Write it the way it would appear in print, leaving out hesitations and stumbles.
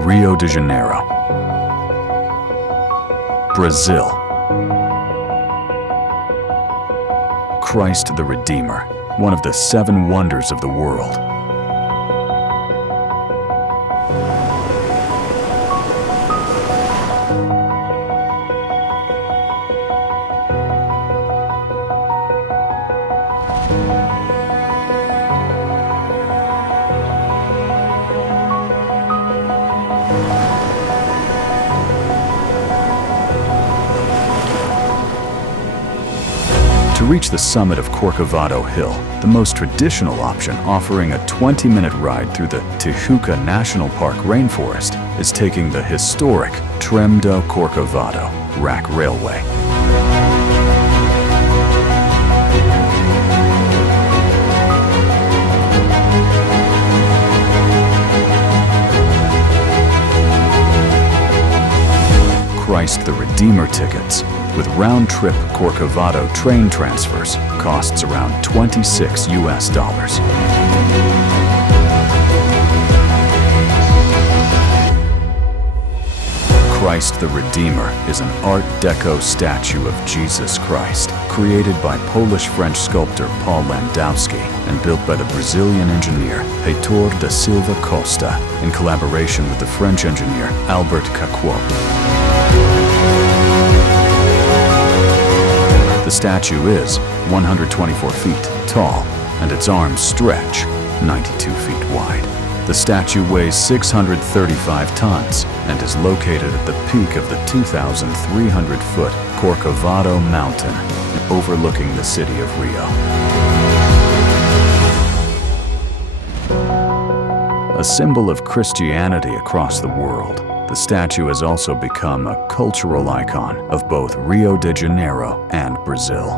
Rio de Janeiro, Brazil. Christ the Redeemer, one of the 7 wonders of the world. To reach the summit of Corcovado Hill, the most traditional option, offering a 20-minute ride through the Tijuca National Park rainforest, is taking the historic Trem do Corcovado rack railway. Christ the Redeemer tickets with Round-Trip Corcovado Train Transfers costs around $26 US. Christ the Redeemer is an Art Deco statue of Jesus Christ, created by Polish-French sculptor Paul Landowski and built by the Brazilian engineer Heitor da Silva Costa in collaboration with the French engineer Albert Caquot. The statue is 124 feet tall, and its arms stretch 92 feet wide. The statue weighs 635 tons and is located at the peak of the 2,300-foot Corcovado Mountain, overlooking the city of Rio. A symbol of Christianity across the world, the statue has also become a cultural icon of both Rio de Janeiro and Brazil.